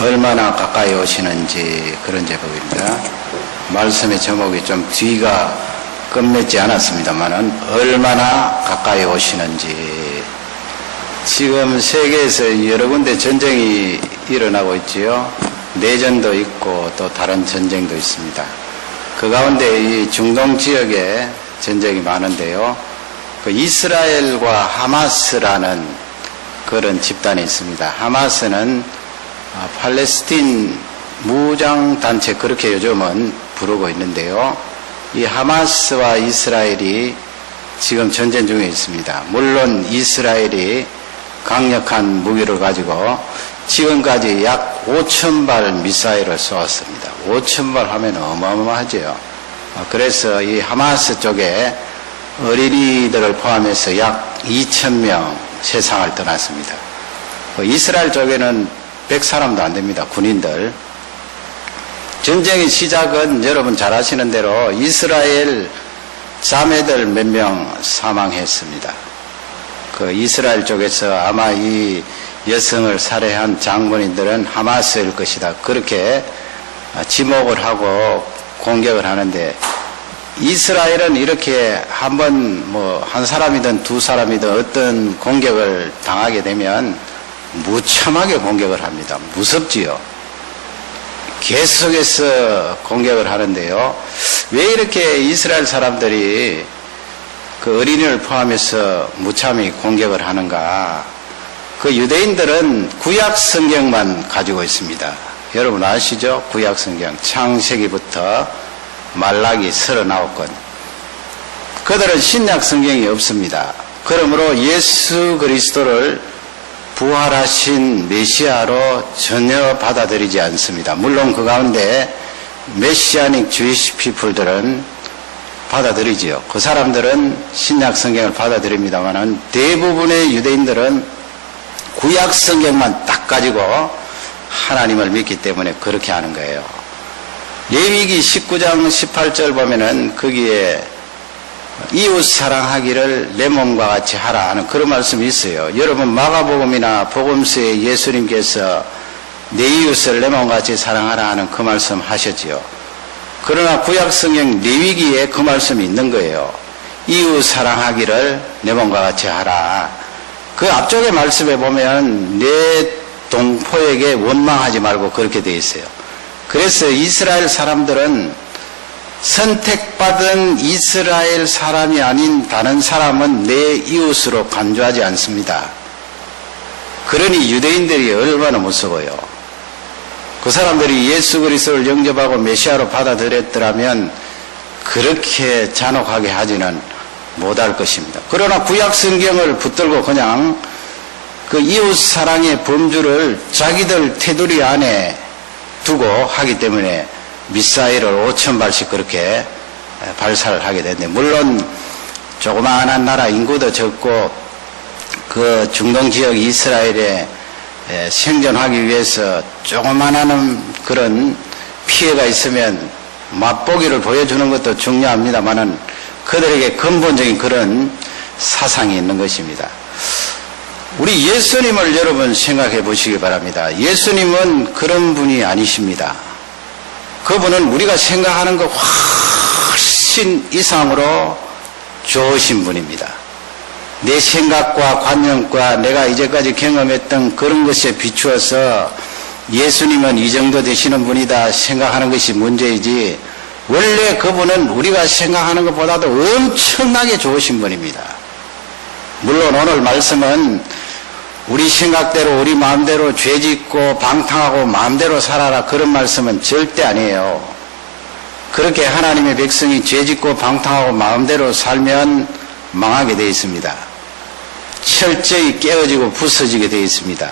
얼마나 가까이 오시는지 그런 제목입니다. 말씀의 제목이 좀 뒤가 끝맺지 않았습니다만은 얼마나 가까이 오시는지. 지금 세계에서 여러 군데 전쟁이 일어나고 있지요. 내전도 있고 또 다른 전쟁도 있습니다. 그 가운데 이 중동 지역에 전쟁이 많은데요. 그 이스라엘과 하마스라는 그런 집단이 있습니다. 하마스는 팔레스틴 무장단체 그렇게 요즘은 부르고 있는데요. 이 하마스와 이스라엘이 지금 전쟁 중에 있습니다. 물론 이스라엘이 강력한 무기를 가지고 지금까지 약 5,000발 미사일을 쏘았습니다. 5,000발 하면 어마어마하죠. 그래서 이 하마스 쪽에 어린이들을 포함해서 약 2,000명 세상을 떠났습니다. 이스라엘 쪽에는 100사람도 안 됩니다. 군인들. 전쟁의 시작은 여러분 잘 아시는 대로 이스라엘 자매들 몇 명 사망했습니다. 그 이스라엘 쪽에서 아마 이 여성을 살해한 장본인들은 하마스일 것이다. 그렇게 지목을 하고 공격을 하는데, 이스라엘은 이렇게 한번 한 사람이든 두 사람이든 어떤 공격을 당하게 되면 무참하게 공격을 합니다. 무섭지요. 계속해서 공격을 하는데요. 왜 이렇게 이스라엘 사람들이 그 어린이를 포함해서 무참히 공격을 하는가? 그 유대인들은 구약 성경만 가지고 있습니다. 여러분 아시죠? 구약 성경 창세기부터 말라기 39권. 그들은 신약 성경이 없습니다. 그러므로 예수 그리스도를 부활하신 메시아로 전혀 받아들이지 않습니다. 물론 그 가운데 메시아닉 주이시 피플들은 받아들이지요. 그 사람들은 신약 성경을 받아들입니다만은 대부분의 유대인들은 구약 성경만 딱 가지고 하나님을 믿기 때문에 그렇게 하는 거예요. 레위기 19장 18절 보면은 거기에 이웃 사랑하기를 내 몸과 같이 하라 하는 그런 말씀이 있어요. 여러분 마가복음이나 복음서에 예수님께서 내 이웃을 내 몸과 같이 사랑하라 하는 그 말씀 하셨지요. 그러나 구약성경 레위기에 그 말씀이 있는 거예요. 이웃 사랑하기를 내 몸과 같이 하라. 그 앞쪽의 말씀에 보면 내 동포에게 원망하지 말고 그렇게 되어 있어요. 그래서 이스라엘 사람들은 선택받은 이스라엘 사람이 아닌 다른 사람은 내 이웃으로 간주하지 않습니다. 그러니 유대인들이 얼마나 무서워요. 그 사람들이 예수 그리스도를 영접하고 메시아로 받아들였더라면 그렇게 잔혹하게 하지는 못할 것입니다. 그러나 구약 성경을 붙들고 그냥 그 이웃 사랑의 범주를 자기들 테두리 안에 두고 하기 때문에 미사일을 5,000발씩 그렇게 발사를 하게 됐는데, 물론 조그마한 나라 인구도 적고 그 중동 지역 이스라엘에 생존하기 위해서 조그마한 그런 피해가 있으면 맛보기를 보여주는 것도 중요합니다만은 그들에게 근본적인 그런 사상이 있는 것입니다. 우리 예수님을 여러분 생각해 보시기 바랍니다. 예수님은 그런 분이 아니십니다. 그분은 우리가 생각하는 것 훨씬 이상으로 좋으신 분입니다. 내 생각과 관념과 내가 이제까지 경험했던 그런 것에 비추어서 예수님은 이 정도 되시는 분이다 생각하는 것이 문제이지, 원래 그분은 우리가 생각하는 것보다도 엄청나게 좋으신 분입니다. 물론 오늘 말씀은 우리 생각대로 우리 마음대로 죄짓고 방탕하고 마음대로 살아라 그런 말씀은 절대 아니에요. 그렇게 하나님의 백성이 죄짓고 방탕하고 마음대로 살면 망하게 되어 있습니다. 철저히 깨어지고 부서지게 되어 있습니다.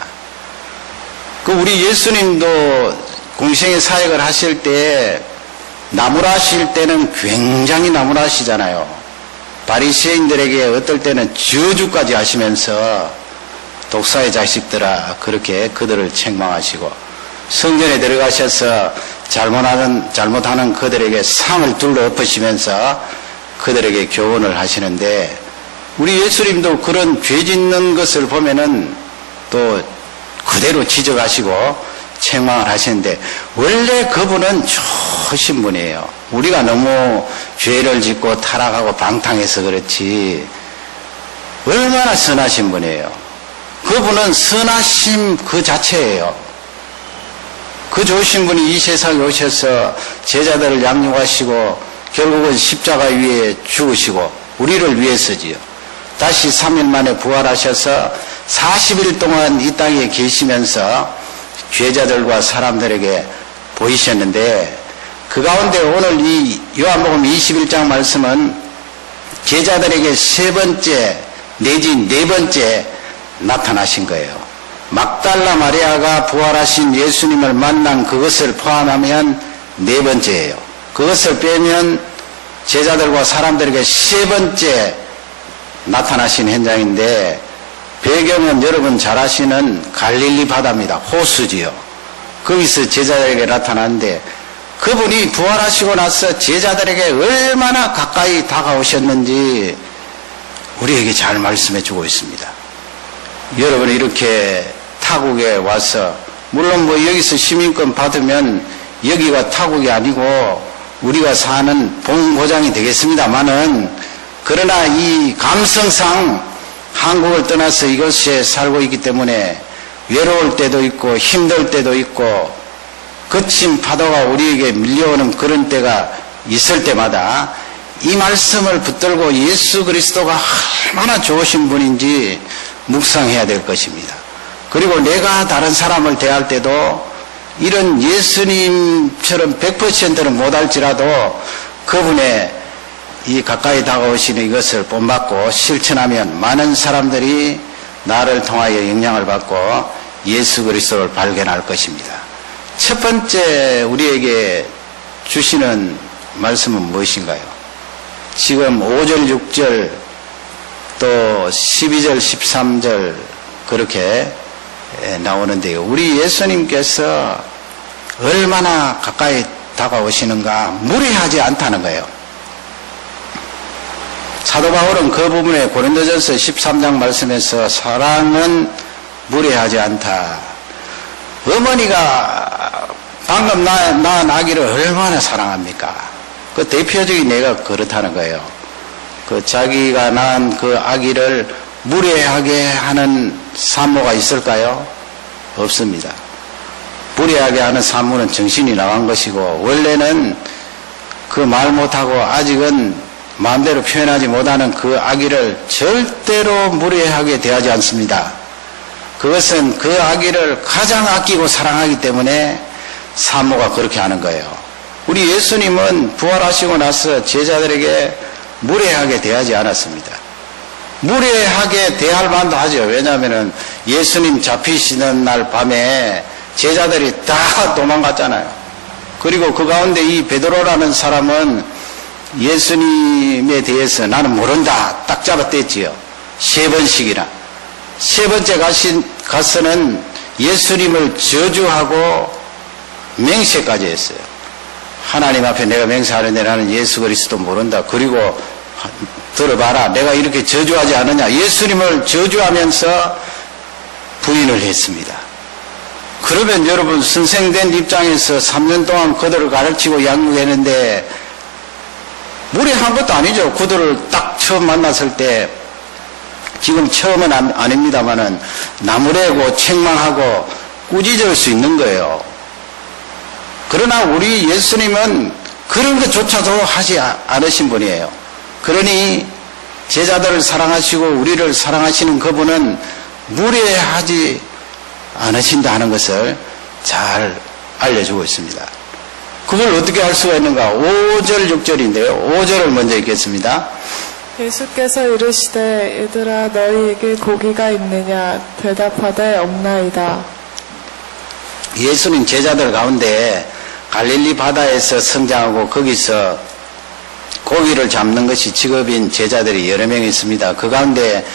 그 우리 예수님도 공생의 사역을 하실 때 나무라실 때는 굉장히 나무라시잖아요. 바리새인들에게 어떨 때는 저주까지 하시면서 독사의 자식들아 그렇게 그들을 책망하시고, 성전에 들어가셔서 잘못하는 그들에게 상을 둘러 엎으시면서 그들에게 교훈을 하시는데, 우리 예수님도 그런 죄 짓는 것을 보면은 또 그대로 지적하시고 책망을 하시는데 원래 그분은 좋으신 분이에요. 우리가 너무 죄를 짓고 타락하고 방탕해서 그렇지 얼마나 선하신 분이에요. 그분은 선하심 그 자체예요. 그 좋으신 분이 이 세상에 오셔서 제자들을 양육하시고 결국은 십자가 위에 죽으시고 우리를 위해서지요. 다시 3일 만에 부활하셔서 40일 동안 이 땅에 계시면서 죄자들과 사람들에게 보이셨는데 그 가운데 오늘 이 요한복음 21장 말씀은 제자들에게 세 번째 내지 네 번째 나타나신 거예요. 막달라 마리아가 부활하신 예수님을 만난 그것을 포함하면 네 번째예요. 그것을 빼면 제자들과 사람들에게 세 번째 나타나신 현장인데 배경은 여러분 잘 아시는 갈릴리 바다입니다. 호수지요. 거기서 제자들에게 나타났는데 그분이 부활하시고 나서 제자들에게 얼마나 가까이 다가오셨는지 우리에게 잘 말씀해 주고 있습니다. 여러분 이렇게 타국에 와서 물론 뭐 여기서 시민권 받으면 여기가 타국이 아니고 우리가 사는 본고장이 되겠습니다만은 그러나 이 감성상 한국을 떠나서 이곳에 살고 있기 때문에 외로울 때도 있고 힘들 때도 있고 거친 파도가 우리에게 밀려오는 그런 때가 있을 때마다 이 말씀을 붙들고 예수 그리스도가 얼마나 좋으신 분인지 묵상해야 될 것입니다. 그리고 내가 다른 사람을 대할 때도 이런 예수님처럼 100%는 못할지라도 그분의 이 가까이 다가오시는 이것을 본받고 실천하면 많은 사람들이 나를 통하여 영향을 받고 예수 그리스도를 발견할 것입니다. 첫 번째 우리에게 주시는 말씀은 무엇인가요? 지금 5절, 6절 또 12절, 13절 그렇게 나오는데요. 우리 예수님께서 얼마나 가까이 다가오시는가 무례하지 않다는 거예요. 사도 바울은 그 부분에 고린도전서 13장 말씀에서 사랑은 무례하지 않다. 어머니가 방금 낳은 아기를 얼마나 사랑합니까? 그 대표적인 예가 그렇다는 거예요. 그 자기가 낳은 그 아기를 무례하게 하는 산모가 있을까요? 없습니다. 무례하게 하는 산모는 정신이 나간 것이고 원래는 그 말 못하고 아직은 마음대로 표현하지 못하는 그 아기를 절대로 무례하게 대하지 않습니다. 그것은 그 아기를 가장 아끼고 사랑하기 때문에 산모가 그렇게 하는 거예요. 우리 예수님은 부활하시고 나서 제자들에게 무례하게 대하지 않았습니다. 무례하게 대할 만도 하죠. 왜냐하면 예수님 잡히시는 날 밤에 제자들이 다 도망갔잖아요. 그리고 그 가운데 이 베드로라는 사람은 예수님에 대해서 나는 모른다 딱 잡아댔지요. 3번씩이나. 세 번째 가서는 예수님을 저주하고 맹세까지 했어요. 하나님 앞에 내가 맹세하는데 나는 예수 그리스도 모른다. 그리고 들어봐라. 내가 이렇게 저주하지 않느냐. 예수님을 저주하면서 부인을 했습니다. 그러면 여러분 선생된 입장에서 3년 동안 그들을 가르치고 양육했는데 무례한 것도 아니죠. 그들을 딱 처음 만났을 때 지금 처음은 아닙니다만은 나무래고 책망하고 꾸짖을 수 있는 거예요. 그러나 우리 예수님은 그런 것조차도 하지 않으신 분이에요. 그러니 제자들을 사랑하시고 우리를 사랑하시는 그분은 무례하지 않으신다 하는 것을 잘 알려주고 있습니다. 그걸 어떻게 할 수가 있는가? 5절, 6절인데요. 5절을 먼저 읽겠습니다. 예수께서 이르시되 얘들아 너희에게 고기가 있느냐 대답하되 없나이다. 예수님 제자들 가운데 갈릴리 바다에서 성장하고 거기서 고기를 잡는 것이 직업인 제자들이 여러 명 있습니다. 그 가운데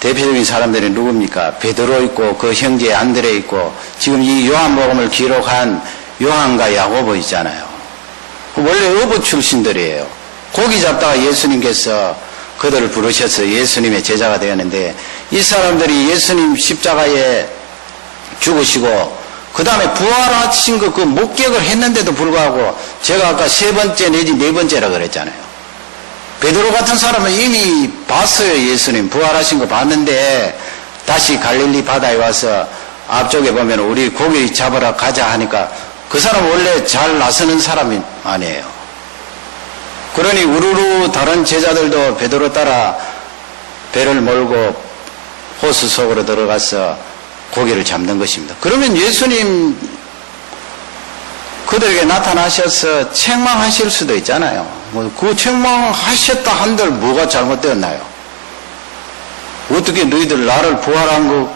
대표적인 사람들이 누굽니까? 베드로 있고 그 형제 안드레 있고 지금 이 요한복음을 기록한 요한과 야고보 있잖아요. 원래 어부 출신들이에요. 고기 잡다가 예수님께서 그들을 부르셔서 예수님의 제자가 되었는데 이 사람들이 예수님 십자가에 죽으시고 그 다음에 부활하신 그 목격을 했는데도 불구하고 제가 아까 3번째 내지 4번째라 그랬잖아요. 베드로 같은 사람은 이미 봤어요. 예수님 부활하신 거 봤는데 다시 갈릴리 바다에 와서 앞쪽에 보면 우리 고기 잡으러 가자 하니까 그 사람 원래 잘 나서는 사람이 아니에요. 그러니 우르르 다른 제자들도 베드로 따라 배를 몰고 호수 속으로 들어가서 고기를 잡는 것입니다. 그러면 예수님 그들에게 나타나셔서 책망하실 수도 있잖아요. 그 책망하셨다 한들 뭐가 잘못되었나요? 어떻게 너희들 나를 부활한 거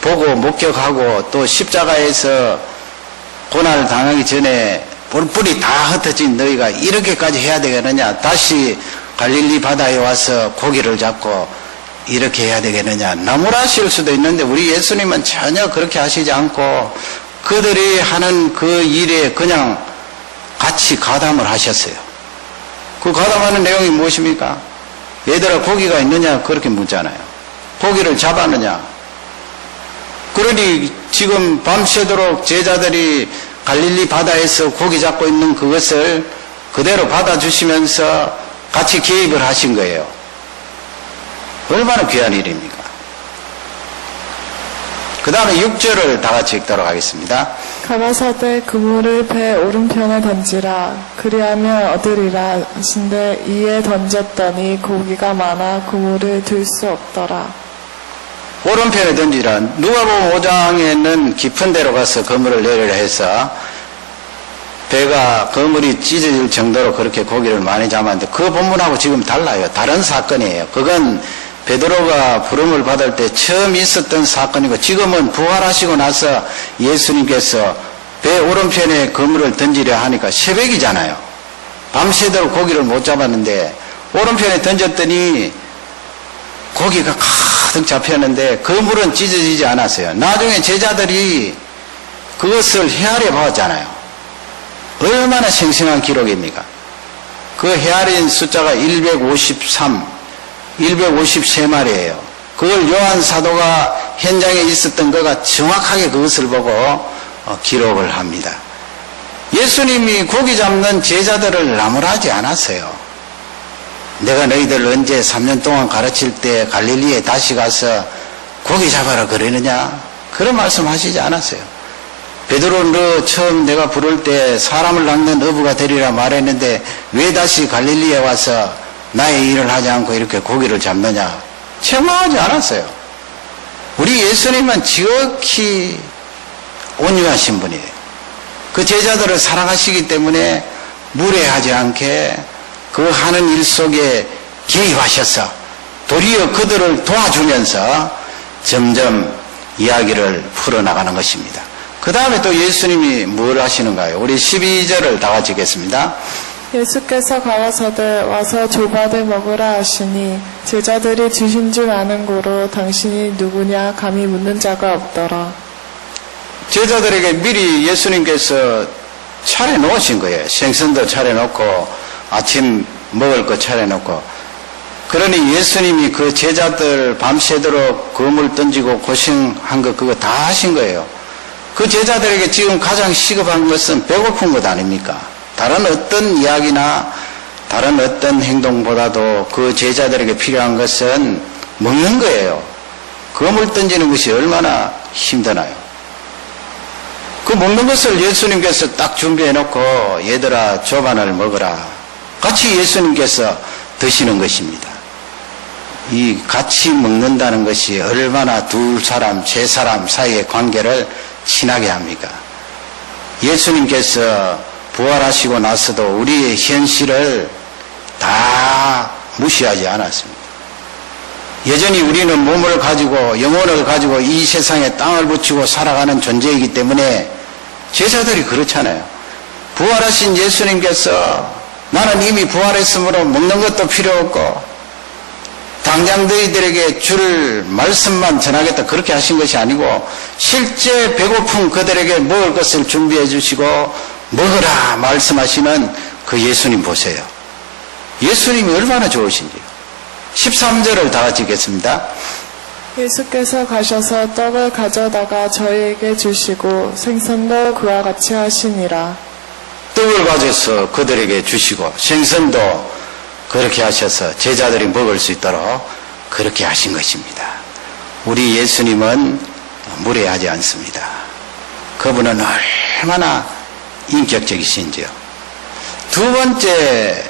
보고 목격하고 또 십자가에서 고난을 당하기 전에 뿔뿔이 다 흩어진 너희가 이렇게까지 해야 되겠느냐? 다시 갈릴리 바다에 와서 고기를 잡고 이렇게 해야 되겠느냐? 나무라실 수도 있는데 우리 예수님은 전혀 그렇게 하시지 않고 그들이 하는 그 일에 그냥 같이 가담을 하셨어요. 그 가담하는 내용이 무엇입니까? 얘들아 고기가 있느냐? 그렇게 묻잖아요. 고기를 잡았느냐? 그러니 지금 밤새도록 제자들이 갈릴리 바다에서 고기 잡고 있는 그것을 그대로 받아주시면서 같이 개입을 하신 거예요. 얼마나 귀한 일입니까? 그 다음에 6절을 다 같이 읽도록 하겠습니다. 가라사대 그물을 배 오른편에 던지라 그리하면 얻으리라 하신데 이에 던졌더니 고기가 많아 그물을 들 수 없더라. 오른편에 던지라. 누가복음 5장에는 깊은 데로 가서 그물을 내리라 해서 배가 그물이 찢어질 정도로 그렇게 고기를 많이 잡았는데 그 본문하고 지금 달라요. 다른 사건이에요. 그건 베드로가 부름을 받을 때 처음 있었던 사건이고 지금은 부활하시고 나서 예수님께서 배 오른편에 그물을 던지려 하니까 새벽이잖아요. 밤새도록 고기를 못 잡았는데 오른편에 던졌더니 고기가 가득 잡혔는데 그물은 찢어지지 않았어요. 나중에 제자들이 그것을 헤아려 봤잖아요. 얼마나 생생한 기록입니까? 그 헤아린 숫자가 153마리예요. 그걸 요한 사도가 현장에 있었던 거가 정확하게 그것을 보고 기록을 합니다. 예수님이 고기 잡는 제자들을 나무라지 않았어요. 내가 너희들 언제 3년 동안 가르칠 때 갈릴리에 다시 가서 고기 잡아라 그러느냐? 그런 말씀 하시지 않았어요. 베드로 너 처음 내가 부를 때 사람을 낚는 어부가 되리라 말했는데 왜 다시 갈릴리에 와서 나의 일을 하지 않고 이렇게 고기를 잡느냐? 책망하지 않았어요. 우리 예수님은 지극히 온유하신 분이에요. 그 제자들을 사랑하시기 때문에 무례하지 않게 그 하는 일 속에 개입하셔서 도리어 그들을 도와주면서 점점 이야기를 풀어나가는 것입니다. 그 다음에 또 예수님이 뭘 하시는가요? 우리 12절을 다 같이 읽겠습니다. 예수께서 가라사대 와서 조바대 먹으라 하시니 제자들이 주신 줄 아는 고로 당신이 누구냐 감히 묻는 자가 없더라. 제자들에게 미리 예수님께서 차려놓으신 거예요. 생선도 차려놓고 아침 먹을 거 차려놓고. 그러니 예수님이 그 제자들 밤새도록 그물 던지고 고생한 거 그거 다 하신 거예요. 그 제자들에게 지금 가장 시급한 것은 배고픈 것 아닙니까? 다른 어떤 이야기나 다른 어떤 행동보다도 그 제자들에게 필요한 것은 먹는 거예요. 그물 던지는 것이 얼마나 힘드나요? 그 먹는 것을 예수님께서 딱 준비해 놓고 얘들아 조반을 먹어라. 같이 예수님께서 드시는 것입니다. 이 같이 먹는다는 것이 얼마나 두 사람, 세 사람 사이의 관계를 친하게 합니까? 예수님께서 부활하시고 나서도 우리의 현실을 다 무시하지 않았습니다. 여전히 우리는 몸을 가지고 영혼을 가지고 이 세상에 땅을 붙이고 살아가는 존재이기 때문에 제자들이 그렇잖아요. 부활하신 예수님께서 나는 이미 부활했으므로 먹는 것도 필요 없고 당장 너희들에게 줄 말씀만 전하겠다 그렇게 하신 것이 아니고 실제 배고픈 그들에게 먹을 것을 준비해 주시고 먹으라 말씀하시는 그 예수님 보세요. 예수님이 얼마나 좋으신지. 13절을 다 같이 읽겠습니다. 예수께서 가셔서 떡을 가져다가 저희에게 주시고 생선도 그와 같이 하시니라. 떡을 가져서 그들에게 주시고 생선도 그렇게 하셔서 제자들이 먹을 수 있도록 그렇게 하신 것입니다. 우리 예수님은 무례하지 않습니다. 그분은 얼마나 인격적이신지요. 두 번째,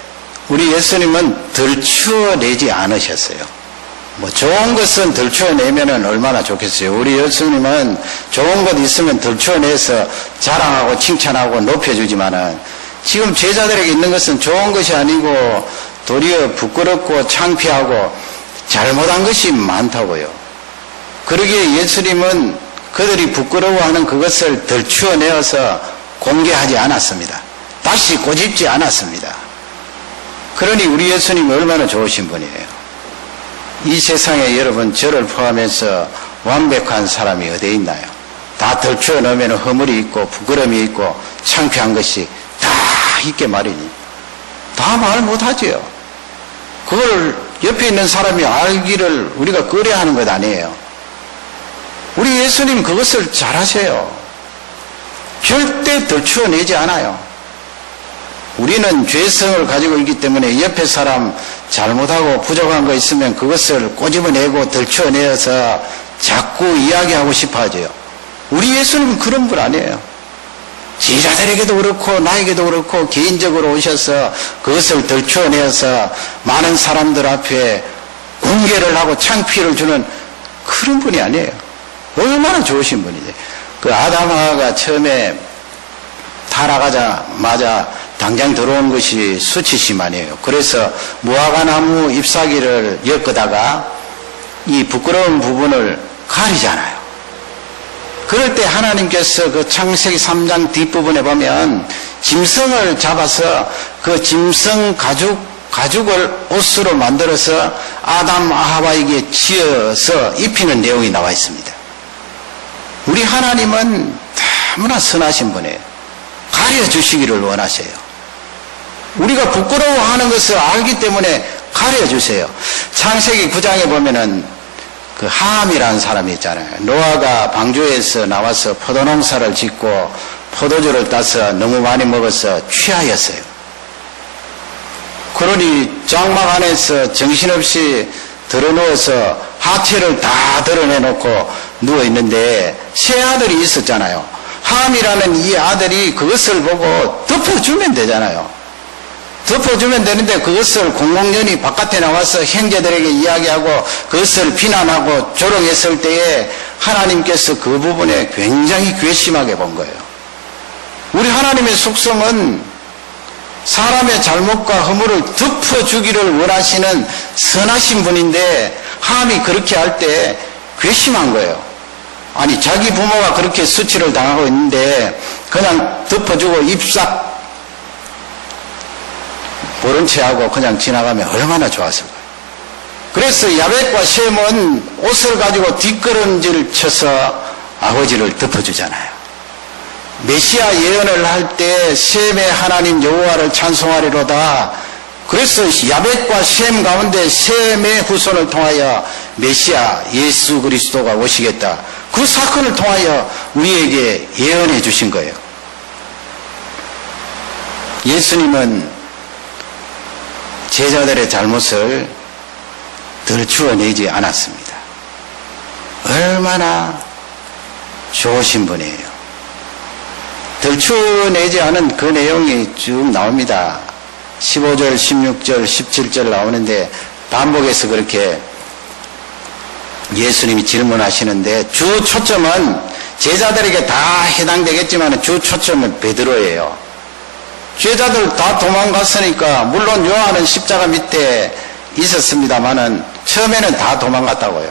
우리 예수님은 덜추어내지 않으셨어요. 뭐 좋은 것은 덜추어내면 얼마나 좋겠어요. 우리 예수님은 좋은 것 있으면 덜추어내서 자랑하고 칭찬하고 높여주지만은 지금 제자들에게 있는 것은 좋은 것이 아니고 도리어 부끄럽고 창피하고 잘못한 것이 많다고요. 그러기에 예수님은 그들이 부끄러워하는 그것을 덜추어내어서 공개하지 않았습니다. 다시 고집지 않았습니다. 그러니 우리 예수님이 얼마나 좋으신 분이에요. 이 세상에 여러분 저를 포함해서 완벽한 사람이 어디 있나요? 다 덜추어내면 허물이 있고 부끄러움이 있고 창피한 것이 다 있게 마련이. 다 말 못하지요. 그걸 옆에 있는 사람이 알기를 우리가 꺼려하는 것 아니에요. 우리 예수님 그것을 잘하세요. 절대 덜추어내지 않아요. 우리는 죄성을 가지고 있기 때문에 옆에 사람 잘못하고 부족한 거 있으면 그것을 꼬집어내고 덜추어내어서 자꾸 이야기하고 싶어 하죠. 우리 예수님은 그런 분 아니에요. 제자들에게도 그렇고 나에게도 그렇고 개인적으로 오셔서 그것을 덜추어내어서 많은 사람들 앞에 공개를 하고 창피를 주는 그런 분이 아니에요. 얼마나 좋으신 분이지. 그 아담하가 처음에 타락하자마자 당장 들어온 것이 수치심아니에요. 그래서 무화과나무 잎사귀를 엮다가 이 부끄러운 부분을 가리잖아요. 그럴 때 하나님께서 그 창세기 3장 뒷부분에 보면 짐승을 잡아서 그 짐승 가죽을 옷으로 만들어서 아담 아하와에게 지어서 입히는 내용이 나와 있습니다. 우리 하나님은 너무나 선하신 분이에요. 가려주시기를 원하세요. 우리가 부끄러워하는 것을 알기 때문에 가려주세요. 창세기 9장에 보면은 그 함이라는 사람이 있잖아요. 노아가 방주에서 나와서 포도농사를 짓고 포도주를 따서 너무 많이 먹어서 취하였어요. 그러니 장막 안에서 정신없이 드러누워서 하체를 다 드러내놓고 누워있는데 세 아들이 있었잖아요. 함이라는 이 아들이 그것을 보고 덮어주면 되잖아요. 덮어주면 되는데 그것을 공공연히 바깥에 나와서 형제들에게 이야기하고 그것을 비난하고 조롱했을 때에 하나님께서 그 부분에 굉장히 괘씸하게 본 거예요. 우리 하나님의 속성은 사람의 잘못과 허물을 덮어주기를 원하시는 선하신 분인데 함이 그렇게 할 때 괘씸한 거예요. 아니 자기 부모가 그렇게 수치를 당하고 있는데 그냥 덮어주고 입싹 모른 체하고 그냥 지나가면 얼마나 좋았을까요? 그래서 야벳과 셈은 옷을 가지고 뒷걸음질 쳐서 아버지를 덮어주잖아요. 메시아 예언을 할 때 셈의 하나님 여호와를 찬송하리로다. 그래서 야벳과 셈 가운데 셈의 후손을 통하여 메시아 예수 그리스도가 오시겠다. 그 사건을 통하여 우리에게 예언해 주신 거예요. 예수님은 제자들의 잘못을 덜추어내지 않았습니다. 얼마나 좋으신 분이에요. 덜추어내지 않은 그 내용이 쭉 나옵니다. 15절, 16절, 17절 나오는데 반복해서 그렇게 예수님이 질문하시는데 주 초점은 제자들에게 다 해당되겠지만 주 초점은 베드로예요. 제자들 다 도망갔으니까 물론 요한은 십자가 밑에 있었습니다만은 처음에는 다 도망갔다고요.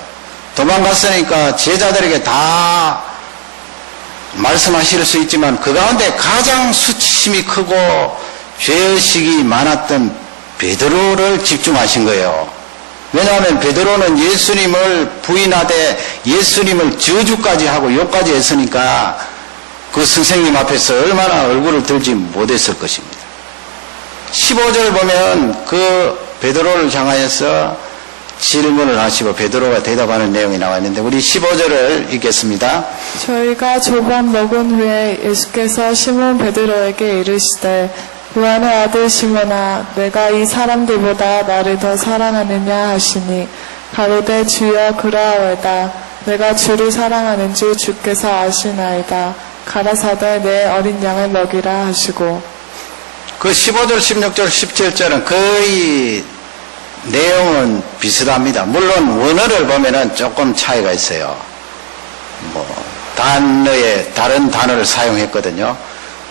도망갔으니까 제자들에게 다 말씀하실 수 있지만 그 가운데 가장 수치심이 크고 죄의식이 많았던 베드로를 집중하신 거예요. 왜냐하면 베드로는 예수님을 부인하되 예수님을 저주까지 하고 욕까지 했으니까 그 선생님 앞에서 얼마나 얼굴을 들지 못했을 것입니다. 15절 보면 그 베드로를 향하여서 질문을 하시고 베드로가 대답하는 내용이 나와 있는데 우리 15절을 읽겠습니다. 저희가 조반 먹은 후에 예수께서 시몬 베드로에게 이르시되 요한의 아들 시몬아 내가 이 사람들보다 나를 더 사랑하느냐 하시니 가로되 주여 그러하오이다. 내가 주를 사랑하는 줄 주께서 아시나이다. 가라사대 내 어린 양을 먹이라 하시고. 그 15절, 16절, 17절은 거의 내용은 비슷합니다. 물론 원어를 보면은 조금 차이가 있어요. 단어에 다른 단어를 사용했거든요.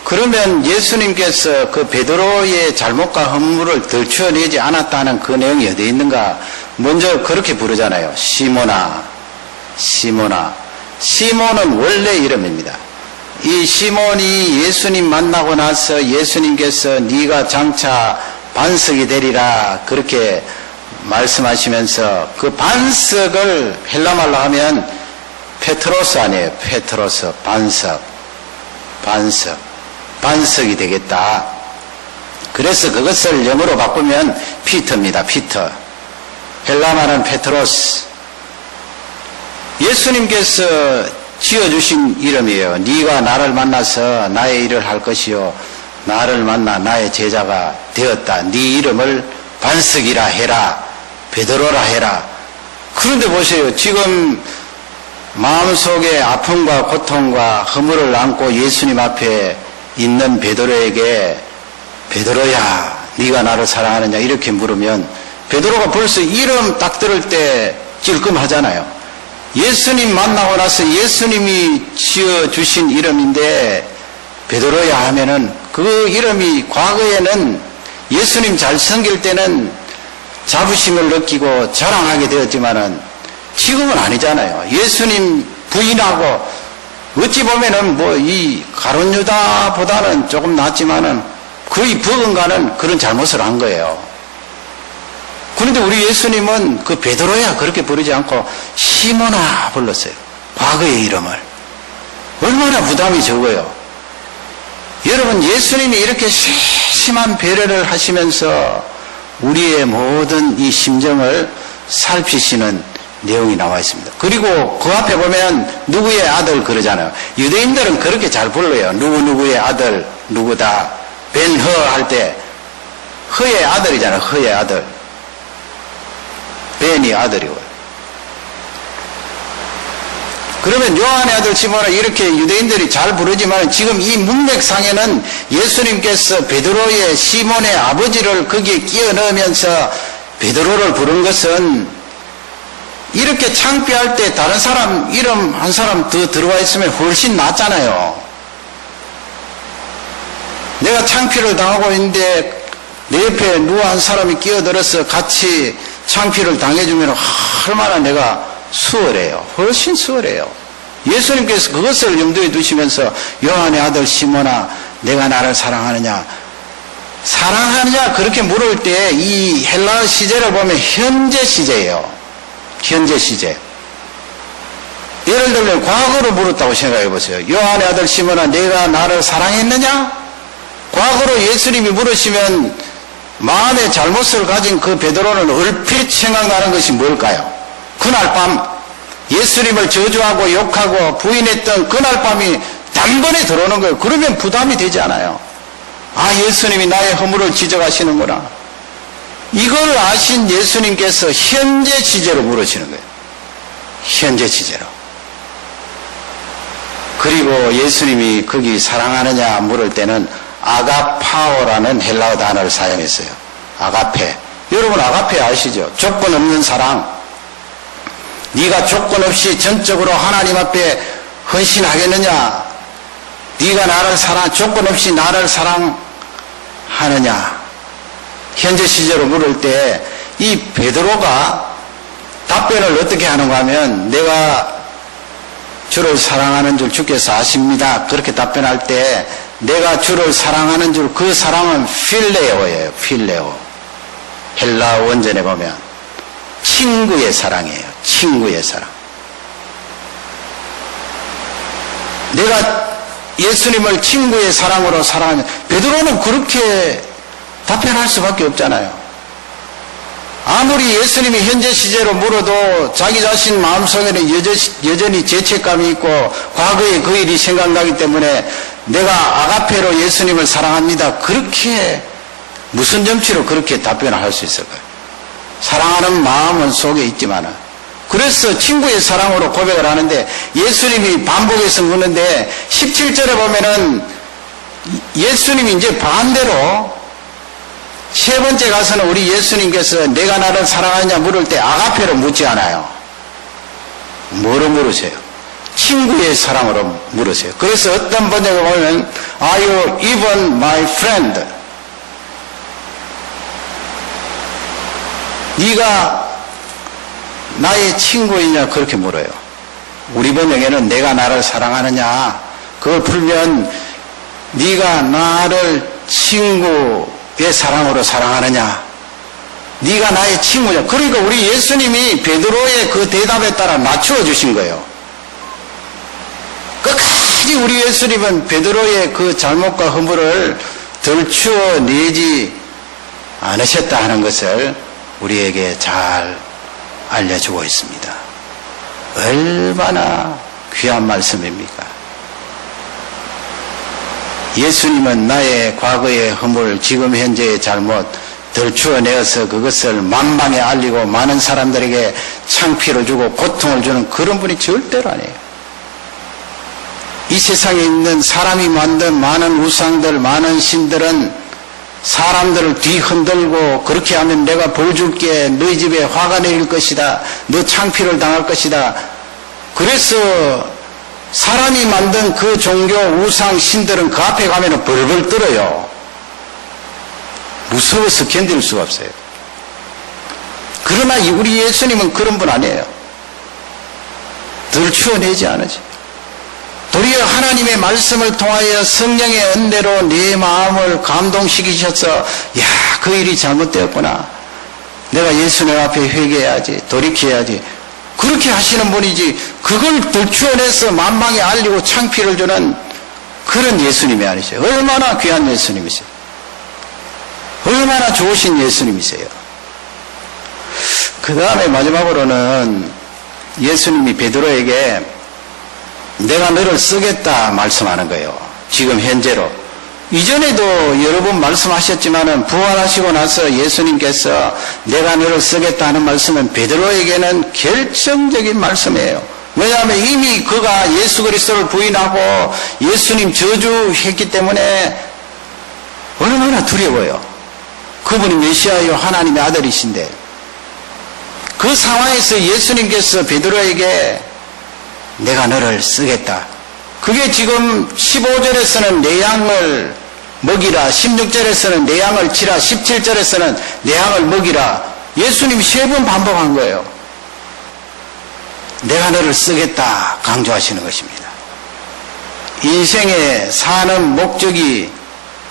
그러면 예수님께서 그 베드로의 잘못과 허물을 들추어내지 않았다는 그 내용이 어디 있는가? 먼저 그렇게 부르잖아요. 시몬아, 시몬아. 시몬은 원래 이름입니다. 이 시몬이 예수님 만나고 나서 예수님께서 네가 장차 반석이 되리라 그렇게 말씀하시면서 그 반석을 헬라말로 하면 페트로스 아니에요. 페트로스, 반석이 되겠다. 그래서 그것을 영어로 바꾸면 피터입니다. 피터. 헬라말은 페트로스. 예수님께서 지어주신 이름이에요. 네가 나를 만나서 나의 일을 할 것이요 나를 만나 나의 제자가 되었다. 네 이름을 반석이라 해라. 베드로라 해라. 그런데 보세요. 지금 마음속에 아픔과 고통과 허물을 안고 예수님 앞에 있는 베드로에게 베드로야 네가 나를 사랑하느냐 이렇게 물으면 베드로가 벌써 이름 딱 들을 때 찔끔하잖아요. 예수님 만나고 나서 예수님이 지어주신 이름인데 베드로야 하면은 그 이름이 과거에는 예수님 잘 섬길 때는 자부심을 느끼고 자랑하게 되었지만은 지금은 아니잖아요. 예수님 부인하고 어찌 보면은 이 가룟 유다보다는 조금 낫지만은 거의 버금가는 그런 잘못을 한 거예요. 그런데 우리 예수님은 그 베드로야 그렇게 부르지 않고 시몬아 불렀어요. 과거의 이름을. 얼마나 부담이 적어요. 여러분 예수님이 이렇게 세심한 배려를 하시면서 우리의 모든 이 심정을 살피시는 내용이 나와 있습니다. 그리고 그 앞에 보면 누구의 아들 그러잖아요. 유대인들은 그렇게 잘 불러요. 누구누구의 아들 누구다. 벤허 할 때 허의 아들이잖아요. 허의 아들. 벤이 아들이고요. 그러면 요한의 아들 시몬을 이렇게 유대인들이 잘 부르지만 지금 이 문맥상에는 예수님께서 베드로의 시몬의 아버지를 거기에 끼워 넣으면서 베드로를 부른 것은 이렇게 창피할 때 다른 사람 이름 한 사람 더 들어와 있으면 훨씬 낫잖아요. 내가 창피를 당하고 있는데 내 옆에 누구 한 사람이 끼어들어서 같이 창피를 당해주면 얼마나 내가 수월해요. 훨씬 수월해요. 예수님께서 그것을 염두에 두시면서 요한의 아들 시몬아 내가 나를 사랑하느냐 그렇게 물을 때 이 헬라어 시제를 보면 현재 시제예요. 현재 시제. 예를 들면 과거로 물었다고 생각해 보세요. 요한의 아들 시몬아 내가 나를 사랑했느냐? 과거로 예수님이 물으시면 마음의 잘못을 가진 그 베드로는 얼핏 생각나는 것이 뭘까요? 그날 밤 예수님을 저주하고 욕하고 부인했던 그날 밤이 단번에 들어오는 거예요. 그러면 부담이 되지 않아요. 아, 예수님이 나의 허물을 지적하시는구나. 이걸 아신 예수님께서 현재 시제로 물으시는 거예요. 현재 시제로. 그리고 예수님이 거기 사랑하느냐 물을 때는 아가파오라는 헬라어 단어를 사용했어요. 아가페. 여러분 아가페 아시죠? 조건 없는 사랑. 네가 조건 없이 전적으로 하나님 앞에 헌신하겠느냐? 네가 나를 조건 없이 나를 사랑하느냐? 현재 시제로 물을 때 이 베드로가 답변을 어떻게 하는가 하면 내가 주를 사랑하는 줄 주께서 아십니다. 그렇게 답변할 때 내가 주를 사랑하는 줄 그 사랑은 필레오예요. 필레오. 헬라 원전에 보면 친구의 사랑이에요. 친구의 사랑. 내가 예수님을 친구의 사랑으로 사랑하는 베드로는 그렇게 답변할 수밖에 없잖아요. 아무리 예수님이 현재 시제로 물어도 자기 자신 마음속에는 여전히 죄책감이 있고 과거의 그 일이 생각나기 때문에 내가 아가페로 예수님을 사랑합니다. 그렇게 무슨 점치로 그렇게 답변을 할 수 있을까요? 사랑하는 마음은 속에 있지만은. 그래서 친구의 사랑으로 고백을 하는데 예수님이 반복해서 묻는데 17절에 보면은 예수님이 이제 반대로 세 번째 가서는 우리 예수님께서 내가 나를 사랑하느냐 물을 때 아가페로 묻지 않아요. 뭐로 물으세요? 친구의 사랑으로 물으세요. 그래서 어떤 번역을 보면 Are you even my friend? 네가 나의 친구이냐 그렇게 물어요. 우리 번역에는 내가 나를 사랑하느냐 그걸 풀면 네가 나를 친구의 사랑으로 사랑하느냐 네가 나의 친구냐. 그러니까 우리 예수님이 베드로의 그 대답에 따라 맞추어 주신 거예요. 끝까지 우리 예수님은 베드로의 그 잘못과 허물을 덜추어 내지 않으셨다 하는 것을 우리에게 잘 알려주고 있습니다. 얼마나 귀한 말씀입니까? 예수님은 나의 과거의 허물, 지금 현재의 잘못 덜추어내어서 그것을 만방에 알리고 많은 사람들에게 창피를 주고 고통을 주는 그런 분이 절대로 아니에요. 이 세상에 있는 사람이 만든 많은 우상들, 많은 신들은 사람들을 뒤흔들고 그렇게 하면 내가 벌 줄게, 너희 집에 화가 내릴 것이다, 너 창피를 당할 것이다. 그래서 사람이 만든 그 종교 우상 신들은 그 앞에 가면 벌벌 떨어요. 무서워서 견딜 수가 없어요. 그러나 우리 예수님은 그런 분 아니에요. 덜추어내지 않으지. 도리어 하나님의 말씀을 통하여 성령의 은혜로 내 마음을 감동시키셔서 야, 그 일이 잘못되었구나. 내가 예수님 앞에 회개해야지, 돌이켜야지. 그렇게 하시는 분이지 그걸 덜추어내서 만방에 알리고 창피를 주는 그런 예수님이 아니세요. 얼마나 귀한 예수님이세요. 얼마나 좋으신 예수님이세요. 그 다음에 마지막으로는 예수님이 베드로에게 내가 너를 쓰겠다 말씀하는 거예요. 지금 현재로. 이전에도 여러 번 말씀하셨지만은 부활하시고 나서 예수님께서 내가 너를 쓰겠다 하는 말씀은 베드로에게는 결정적인 말씀이에요. 왜냐하면 이미 그가 예수 그리스도를 부인하고 예수님 저주했기 때문에 얼마나 두려워요. 그분이 메시아요 하나님의 아들이신데 그 상황에서 예수님께서 베드로에게 내가 너를 쓰겠다. 그게 지금 15절에서는 내 양을 먹이라, 16절에서는 내 양을 치라, 17절에서는 내 양을 먹이라. 예수님이 3번 반복한 거예요. 내가 너를 쓰겠다 강조하시는 것입니다. 인생에 사는 목적이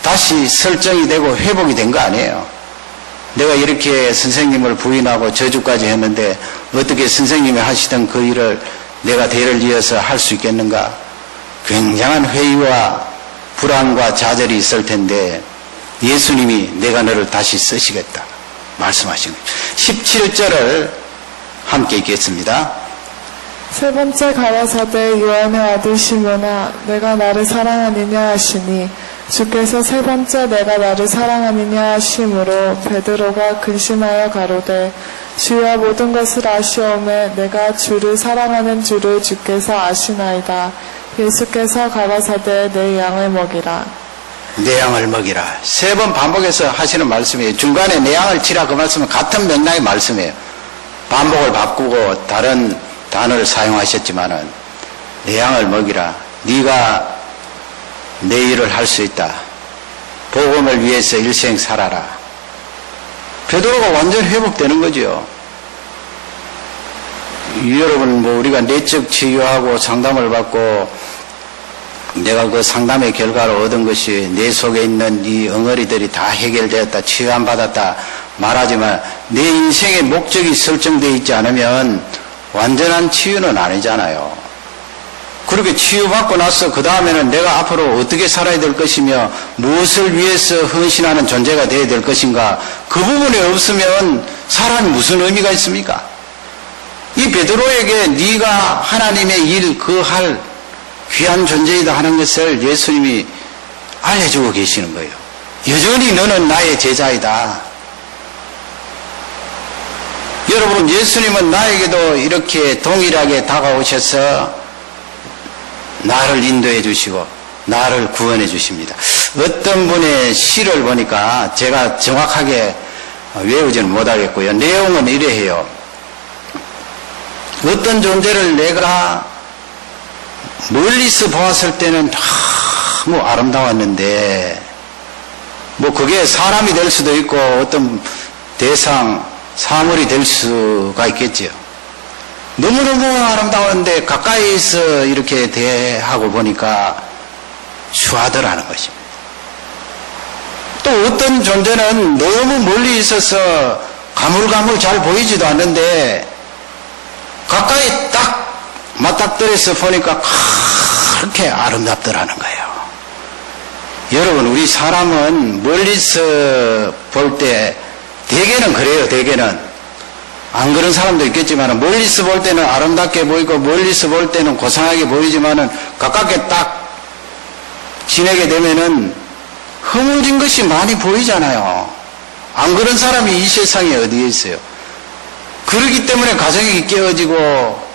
다시 설정이 되고 회복이 된 거 아니에요. 내가 이렇게 선생님을 부인하고 저주까지 했는데 어떻게 선생님이 하시던 그 일을 내가 대를 이어서 할 수 있겠는가? 굉장한 회의와 불안과 좌절이 있을 텐데 예수님이 내가 너를 다시 쓰시겠다 말씀하신 거예요. 17절을 함께 읽겠습니다. 세 번째 가라사대 요한의 아들 시몬아 내가 나를 사랑하느냐 하시니 주께서 세 번째 내가 나를 사랑하느냐 하심으로 베드로가 근심하여 가로되 주여 모든 것을 아시오매 내가 주를 사랑하는 줄을 주께서 아시나이다. 예수께서 가라사대 내 양을 먹이라. 내 양을 먹이라. 3번 반복해서 하시는 말씀이에요. 중간에 내 양을 치라 그 말씀은 같은 맥락의 말씀이에요. 반복을 바꾸고 다른 단어를 사용하셨지만은 내 양을 먹이라. 네가 내 일을 할 수 있다. 복음을 위해서 일생 살아라. 베드로가 완전 회복되는 거죠. 여러분 우리가 내적 치유하고 상담을 받고 내가 그 상담의 결과로 얻은 것이 내 속에 있는 이 엉어리들이 다 해결되었다, 치유함받았다 말하지만 내 인생의 목적이 설정되어 있지 않으면 완전한 치유는 아니잖아요. 그렇게 치유받고 나서 그 다음에는 내가 앞으로 어떻게 살아야 될 것이며 무엇을 위해서 헌신하는 존재가 되어야 될 것인가, 그 부분이 없으면 사람이 무슨 의미가 있습니까? 이 베드로에게 네가 하나님의 일 그 할 귀한 존재이다 하는 것을 예수님이 알려주고 계시는 거예요. 여전히 너는 나의 제자이다. 여러분, 예수님은 나에게도 이렇게 동일하게 다가오셔서 나를 인도해 주시고 나를 구원해 주십니다. 어떤 분의 시를 보니까 제가 정확하게 외우지는 못하겠고요. 내용은 이래해요. 어떤 존재를 내가 멀리서 보았을 때는 너무 아름다웠는데, 뭐 그게 사람이 될 수도 있고 어떤 대상, 사물이 될 수가 있겠지요. 너무너무 아름다웠는데 가까이서 이렇게 대하고 보니까 추하더라는 것입니다. 또 어떤 존재는 너무 멀리 있어서 가물가물 잘 보이지도 않는데 가까이 딱 맞닥뜨려서 보니까 그렇게 아름답더라는 거예요. 여러분, 우리 사람은 멀리서 볼 때 대개는 그래요. 대개는 안 그런 사람도 있겠지만 멀리서 볼 때는 아름답게 보이고 멀리서 볼 때는 고상하게 보이지만은 가깝게 딱 지내게 되면은 허물진 것이 많이 보이잖아요. 안 그런 사람이 이 세상에 어디에 있어요. 그렇기 때문에 가정이 깨어지고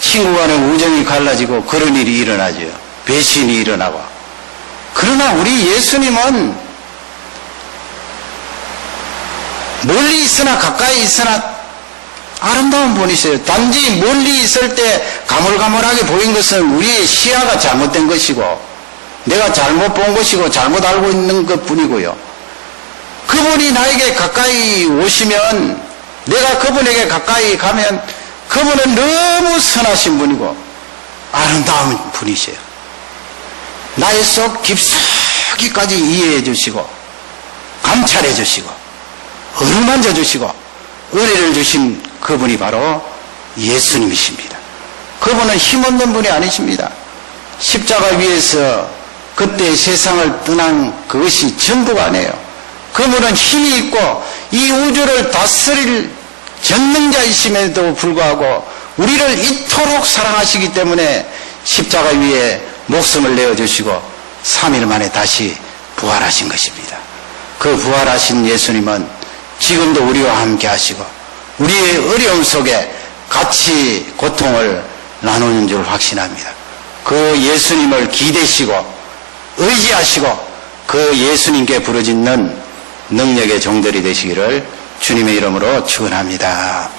친구 간의 우정이 갈라지고 그런 일이 일어나죠. 배신이 일어나고. 그러나 우리 예수님은 멀리 있으나 가까이 있으나 아름다운 분이세요. 단지 멀리 있을 때 가물가물하게 보인 것은 우리의 시야가 잘못된 것이고 내가 잘못 본 것이고 잘못 알고 있는 것뿐이고요. 그분이 나에게 가까이 오시면, 내가 그분에게 가까이 가면 그분은 너무 선하신 분이고 아름다운 분이세요. 나의 속 깊숙이까지 이해해 주시고 감찰해 주시고 어루만져 주시고 은혜를 주신 그분이 바로 예수님이십니다. 그분은 힘없는 분이 아니십니다. 십자가 위에서 그때 세상을 떠난 그것이 전부가 아니에요. 그분은 힘이 있고 이 우주를 다스릴 전능자이심에도 불구하고 우리를 이토록 사랑하시기 때문에 십자가 위에 목숨을 내어주시고 3일 만에 다시 부활하신 것입니다. 그 부활하신 예수님은 지금도 우리와 함께 하시고 우리의 어려움 속에 같이 고통을 나누는 줄 확신합니다. 그 예수님을 기대시고 의지하시고 그 예수님께 부르짖는 능력의 종들이 되시기를 주님의 이름으로 축원합니다.